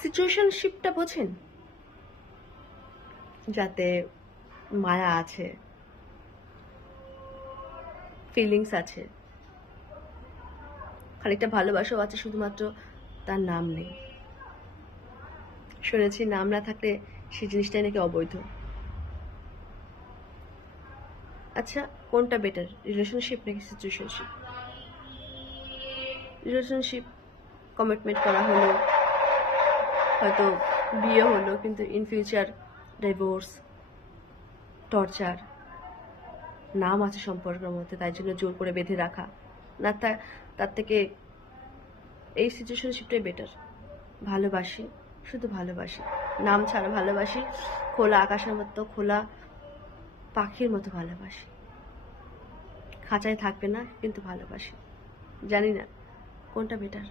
সিচুয়েশনশিপটা বোঝেন, যাতে মায়া আছে, ফিলিংস আছে, খানিকটা ভালোবাসাও আছে, শুধুমাত্র তার নাম নেই। শুনেছি নাম না থাকলে সেই জিনিসটাই নাকি অবৈধ। আচ্ছা, কোনটা বেটার, রিলেশনশিপ নাকি সিচুয়েশনশিপ? রিলেশনশিপ, কমিটমেন্ট করা হলো, হয়তো বিয়ে হলো, কিন্তু ইন ফিউচার ডিভোর্স, টর্চার, নাম আছে সম্পর্কের মধ্যে, তাই জন্য জোর করে বেঁধে রাখা, না তার থেকে এই সিচুয়েশনশিপটাই বেটার। ভালোবাসি, শুধু ভালোবাসি, নাম ছাড়া ভালোবাসি, খোলা আকাশের মতো, খোলা পাখির মতো ভালোবাসি, খাঁচায় থাকবে না কিন্তু ভালোবাসি। জানি না কোনটা বেটার।